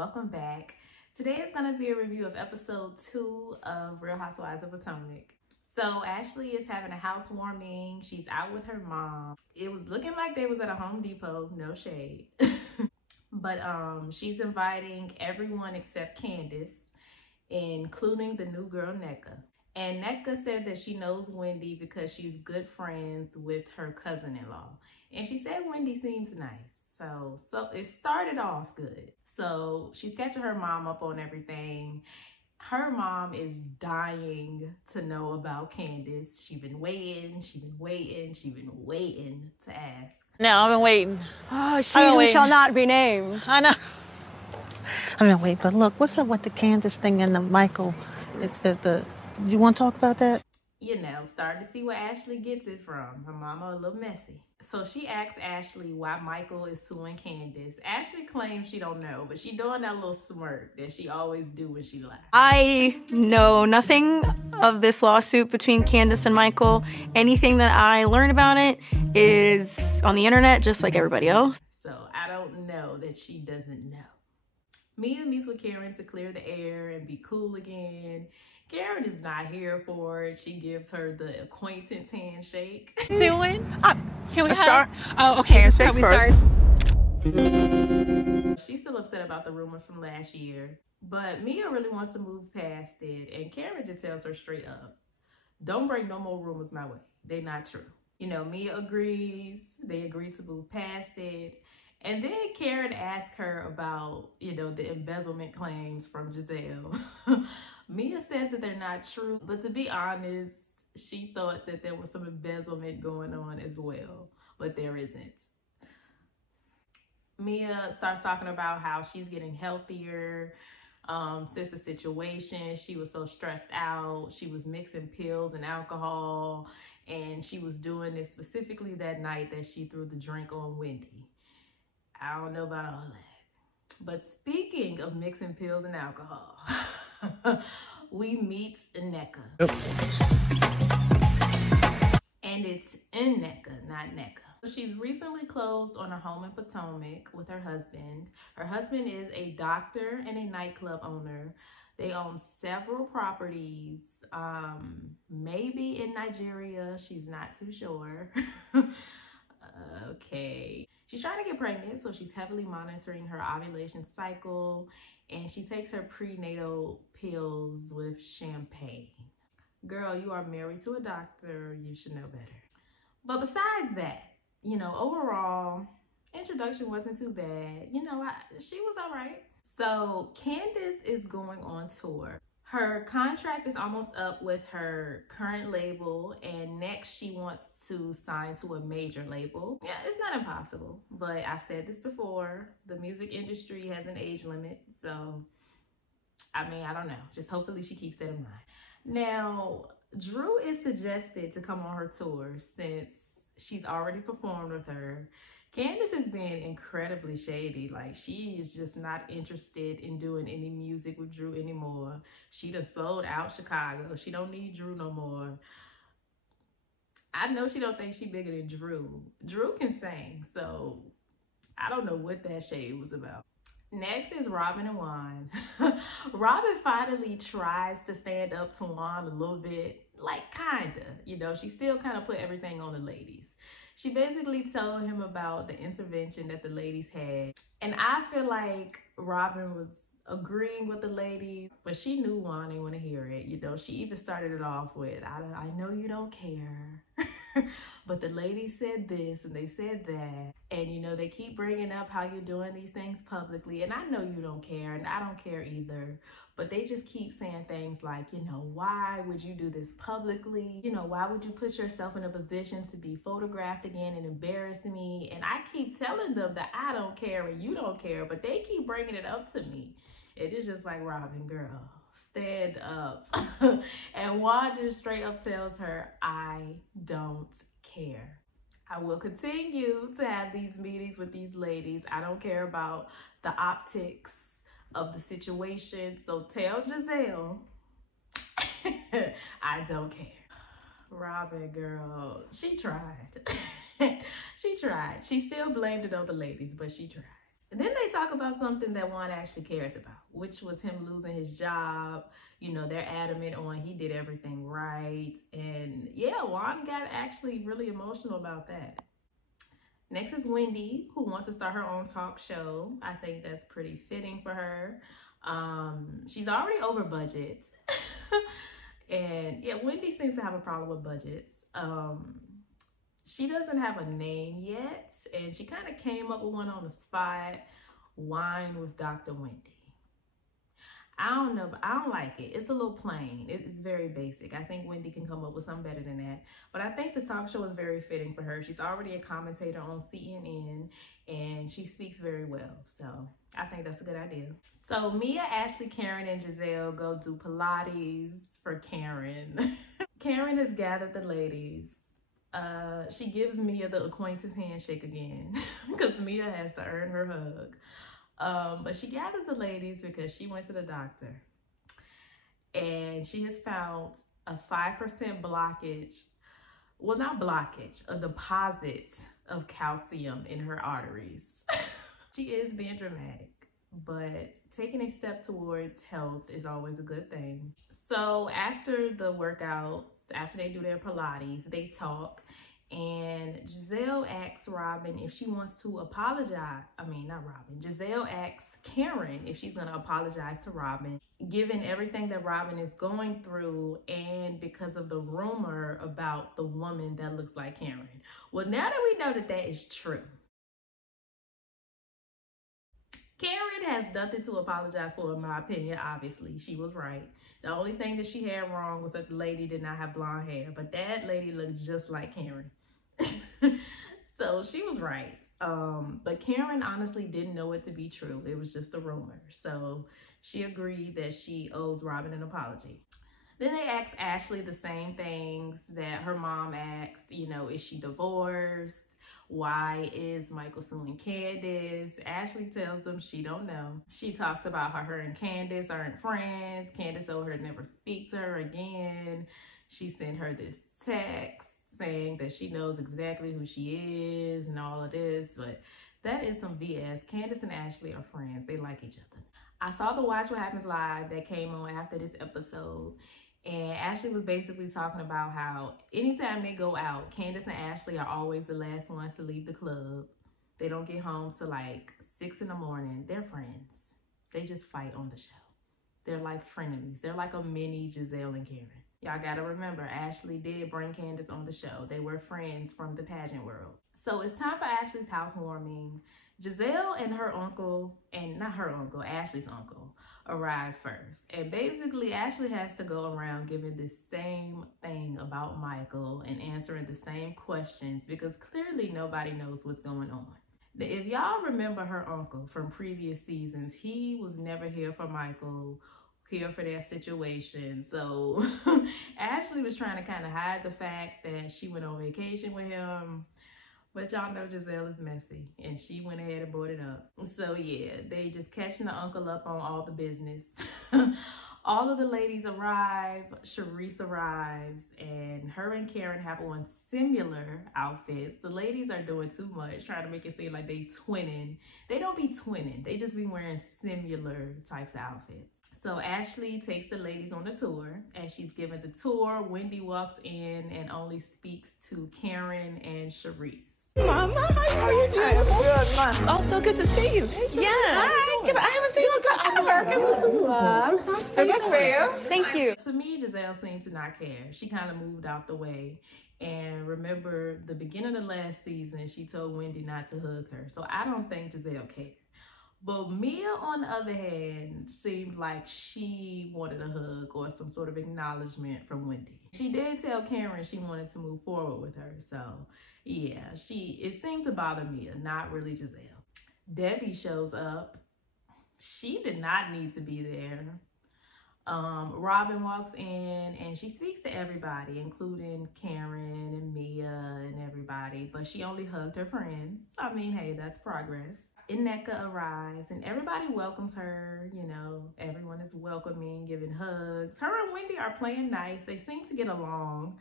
welcome back. Today is going to be a review of episode 2 of Real Housewives of Potomac. So Ashley is having a housewarming. She's out with her mom. It was looking like they was at a Home Depot, no shade. But she's inviting everyone except Candace, including the new girl Nneka. And Nneka said that she knows Wendy because she's good friends with her cousin-in-law. And she said Wendy seems nice. So it started off good. So she's catching her mom up on everything. Her mom is dying to know about Candace. She's been waiting to ask. No, I've been waiting. Oh, she who shall not be named. I know. I've been waiting, but look, what's up with the Candace thing and the Michael? You want to talk about that? You know, starting to see where Ashley gets it from. Her mama a little messy. So she asks Ashley why Michael is suing Candace. Ashley claims she don't know, but she doing that little smirk that she always do when she lies. I know nothing of this lawsuit between Candace and Michael. Anything that I learn about it is on the internet, just like everybody else. So I don't know that she doesn't know. Mia meets with Karen to clear the air and be cool again. Karen is not here for it. She gives her the acquaintance handshake. Doing? Can we start? Oh, okay. Handshakes Can we first. She's still upset about the rumors from last year, but Mia really wants to move past it, and Karen just tells her straight up, don't bring no more rumors my way. They're not true. You know, Mia agrees. They agree to move past it. And then Karen asks her about, you know, the embezzlement claims from Giselle. Mia says that they're not true, but to be honest, she thought that there was some embezzlement going on as well, but there isn't. Mia starts talking about how she's getting healthier since the situation. She was so stressed out. She was mixing pills and alcohol, and she was doing this specifically that night that she threw the drink on Wendy. I don't know about all that. But speaking of mixing pills and alcohol, we meet Nneka. And it's Nneka, not Nneka. She's recently closed on a home in Potomac with her husband. Her husband is a doctor and a nightclub owner. They own several properties, maybe in Nigeria. She's not too sure. Okay. She's trying to get pregnant, so she's heavily monitoring her ovulation cycle, and she takes her prenatal pills with champagne. Girl, you are married to a doctor. You should know better. But besides that, you know, overall, introduction wasn't too bad. You know, she was all right. So Candace is going on tour. Her contract is almost up with her current label, and next she wants to sign to a major label. Yeah, it's not impossible, but I've said this before, the music industry has an age limit, so I mean, I don't know. Just hopefully she keeps that in mind. Now, Drew is suggested to come on her tour since she's already performed with her. Candace is being incredibly shady. Like, she is just not interested in doing any music with Drew anymore. She done sold out Chicago. She don't need Drew no more. I know she don't think she bigger than Drew. Drew can sing, so I don't know what that shade was about. Next is Robin and Juan. Robin finally tries to stand up to Juan a little bit, like kinda. You know, she still kind of put everything on the ladies. She basically told him about the intervention that the ladies had. And I feel like Robin was agreeing with the ladies, but she knew Juan didn't want to hear it. You know, she even started it off with, I know you don't care, but the ladies said this and they said that. And, you know, they keep bringing up how you're doing these things publicly. And I know you don't care, and I don't care either. But they just keep saying things like, you know, why would you do this publicly? You know, why would you put yourself in a position to be photographed again and embarrass me? And I keep telling them that I don't care and you don't care, but they keep bringing it up to me. It is just like, Robin, girl, stand up. And Juan just straight up tells her, I don't care. I will continue to have these meetings with these ladies. I don't care about the optics of the situation. So tell Giselle, I don't care. Robin, girl, she tried. She tried. She still blamed it on the ladies, but she tried. And then they talk about something that Juan actually cares about, which was him losing his job. You know, they're adamant on he did everything right. And yeah, Juan got actually really emotional about that. Next is Wendy, who wants to start her own talk show. I think that's pretty fitting for her. She's already over budget. And yeah, Wendy seems to have a problem with budgets. She doesn't have a name yet, and she kind of came up with one on the spot. Wine with Dr. Wendy. I don't know, but I don't like it. It's a little plain. It's very basic. I think Wendy can come up with something better than that. But I think the talk show is very fitting for her. She's already a commentator on CNN, and she speaks very well. So I think that's a good idea. So Mia, Ashley, Karen, and Giselle go do Pilates for Karen. Karen has gathered the ladies. She gives Mia the acquaintance handshake again because Mia has to earn her hug. But she gathers the ladies because she went to the doctor and she has found a 5% blockage. Well, not blockage, a deposit of calcium in her arteries. She is being dramatic, but taking a step towards health is always a good thing. So after the workouts, after they do their Pilates, they talk. And Giselle asks Robin if she wants to apologize. Giselle asks Karen if she's going to apologize to Robin, given everything that Robin is going through and because of the rumor about the woman that looks like Karen. Well, now that we know that that is true, Karen has nothing to apologize for, in my opinion. Obviously, she was right. The only thing that she had wrong was that the lady did not have blonde hair, but that lady looked just like Karen. So she was right. But Karen honestly didn't know it to be true. It was just a rumor. So she agreed that she owes Robin an apology. Then they asked Ashley the same things that her mom asked. You know, is she divorced? Why is Michael suing Candace? Ashley tells them she don't know. She talks about how her and Candace aren't friends. Candace told her to never speak to her again. She sent her this text saying that she knows exactly who she is and all of this, but that is some BS. Candace and Ashley are friends. They like each other. I saw the Watch What Happens Live that came on after this episode, and Ashley was basically talking about how anytime they go out, Candace and Ashley are always the last ones to leave the club. They don't get home till like 6 in the morning. They're friends. They just fight on the show. They're like frenemies. They're like a mini Giselle and Karen. Y'all gotta remember, Ashley did bring Candace on the show. They were friends from the pageant world. So it's time for Ashley's housewarming. Giselle and her uncle, and not her uncle, Ashley's uncle, arrived first. And basically, Ashley has to go around giving the same thing about Michael and answering the same questions because clearly nobody knows what's going on. If y'all remember her uncle from previous seasons, he was never here for Michael, here for their situation. So Ashley was trying to kind of hide the fact that she went on vacation with him. But y'all know Giselle is messy, and she went ahead and brought it up. So yeah, they just catching the uncle up on all the business. All of the ladies arrive, Charisse arrives, and her and Karen have on similar outfits. The ladies are doing too much, trying to make it seem like they twinning. They don't be twinning, they just be wearing similar types of outfits. So Ashley takes the ladies on the tour. As she's giving the tour, Wendy walks in and only speaks to Karen and Charisse. Mama, how are you doing? I am good, Mom. Oh, so good to see you. Yes. Hi. I haven't seen you in America. That's fair. Thank you. To me, Giselle seemed to not care. She kind of moved out the way. And remember, the beginning of the last season, she told Wendy not to hug her. So I don't think Giselle cared. But Mia, on the other hand, seemed like she wanted a hug or some sort of acknowledgement from Wendy. She did tell Karen she wanted to move forward with her. So yeah, it seemed to bother Mia, not really Giselle. Debbie shows up. She did not need to be there. Robin walks in and she speaks to everybody, including Karen and Mia and everybody, but she only hugged her friends. I mean, hey, that's progress. Nneka arrives and everybody welcomes her. You know, everyone is welcoming, giving hugs. Her and Wendy are playing nice. They seem to get along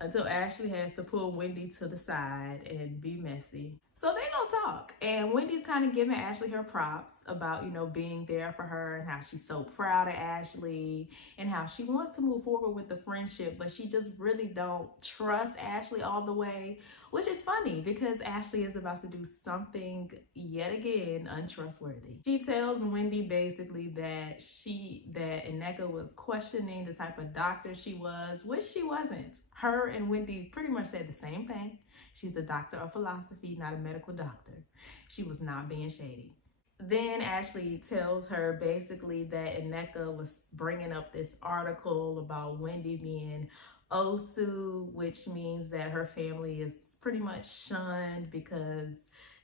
until Ashley has to pull Wendy to the side and be messy. So they gonna talk, and Wendy's kind of giving Ashley her props about, you know, being there for her and how she's so proud of Ashley and how she wants to move forward with the friendship, but she just really don't trust Ashley all the way, which is funny because Ashley is about to do something yet again untrustworthy. She tells Wendy basically that Nneka was questioning the type of doctor she was, which she wasn't. Her and Wendy pretty much said the same thing. She's a doctor of philosophy, not a medical doctor. She was not being shady. Then Ashley tells her basically that Nneka was bringing up this article about Wendy being Osu, which means that her family is pretty much shunned because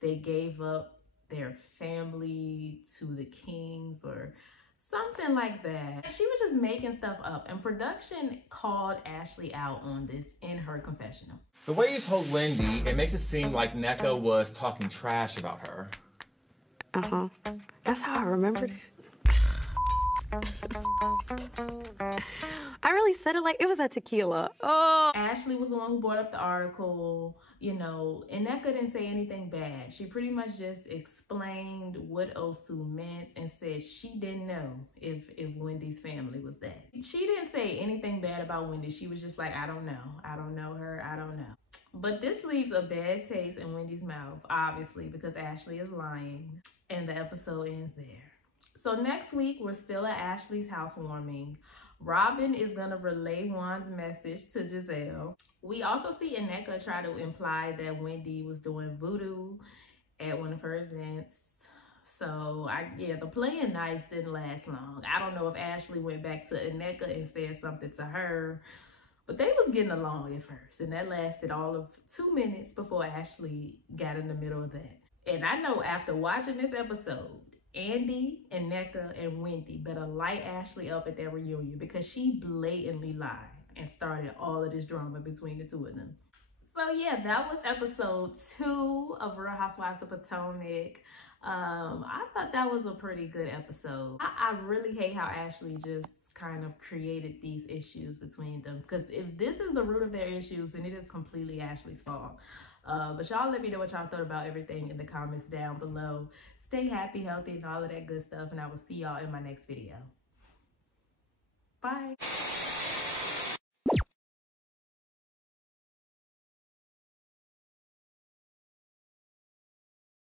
they gave up their family to the kings or something like that. She was just making stuff up, and production called Ashley out on this in her confessional. The way you told Wendy, it makes it seem like Nneka was talking trash about her. Uh-huh. That's how I remembered it. I really said it like it was a tequila. Oh. Ashley was the one who brought up the article, you know, and Nneka didn't say anything bad. She pretty much just explained what Osu meant and said she didn't know if Wendy's family was that. She didn't say anything bad about Wendy. She was just like, I don't know. I don't know her. I don't know. But this leaves a bad taste in Wendy's mouth, obviously, because Ashley is lying, and the episode ends there. So next week, we're still at Ashley's housewarming. Robin is gonna relay Juan's message to Giselle. We also see Nneka try to imply that Wendy was doing voodoo at one of her events. So the playing nice didn't last long. I don't know if Ashley went back to Nneka and said something to her, but they was getting along at first, and that lasted all of 2 minutes before Ashley got in the middle of that. And I know after watching this episode, Andy and Nneka and Wendy better light Ashley up at their reunion because she blatantly lied and started all of this drama between the two of them. So yeah, that was episode 2 of Real Housewives of Potomac. I thought that was a pretty good episode. I really hate how Ashley just kind of created these issues between them, because if this is the root of their issues, then it is completely Ashley's fault. But y'all let me know what y'all thought about everything in the comments down below. Stay happy, healthy, and all of that good stuff, and I will see y'all in my next video. Bye.